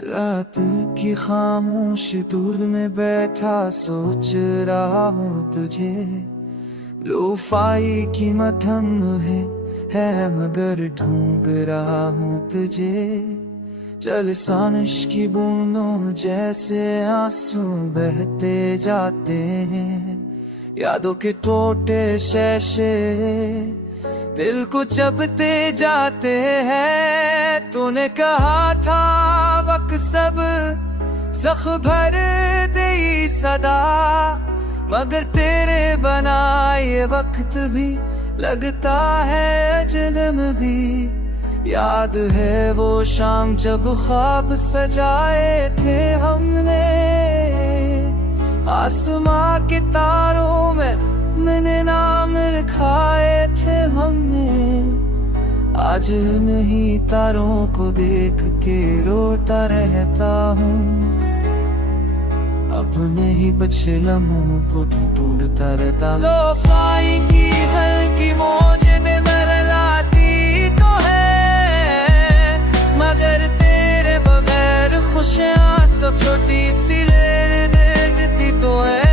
रात की खामोश दूर में बैठा सोच रहा हूँ तुझे। लोफाई की मथम है मगर ढूंढ रहा हूँ तुझे। चल सानिश की बूंदों जैसे आंसू बहते जाते हैं। यादों के टोटे शैशे दिल को चबते जाते हैं। तूने कहा था वक्त सब सख भर दे सदा, मगर तेरे बना ये वक्त भी लगता है अजनम भी। याद है वो शाम जब ख्वाब सजाए थे हमने, आसमां के तारों में मैंने नाम लिखाए थे हमने। आज नहीं तारों को देख के रोता रहता हूँ, अपने ही बचे लम्हों को ढूंढता रहता। लोफाई की हल्की मौज में मरलाती तो है, मगर तेरे बगैर खुशियाँ सब छोटी सी लगती तो है।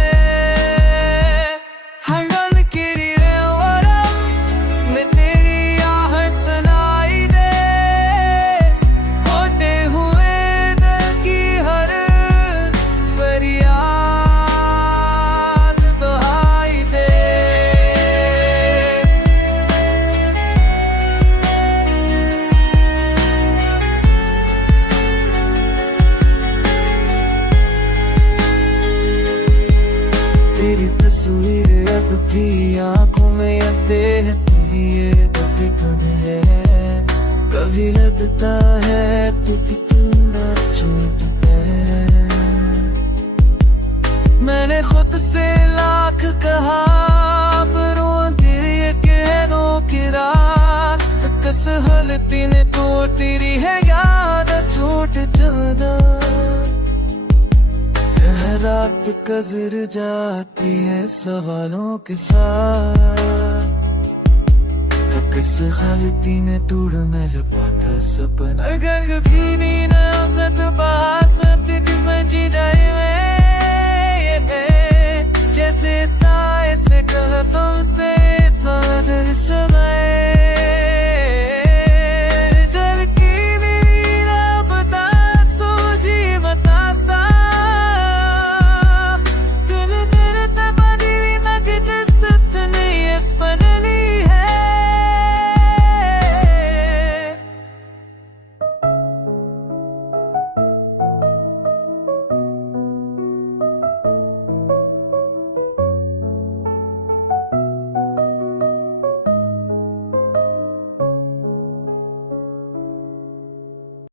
तेरी तस्वीर अब भी आंखों में आते है, तेरी ये धड़कन है। कभी लगता है तू टूटा छूट है। मैंने खुद से लाख कहा बरो दिल ये कहनों की रात, कस हलती ने तो तेरी है याद छूट जादा। रात गुजर जाती है सवालों के साथ, किस गलती ने तोड़ मैं पाता सपना। अगर कभी नींद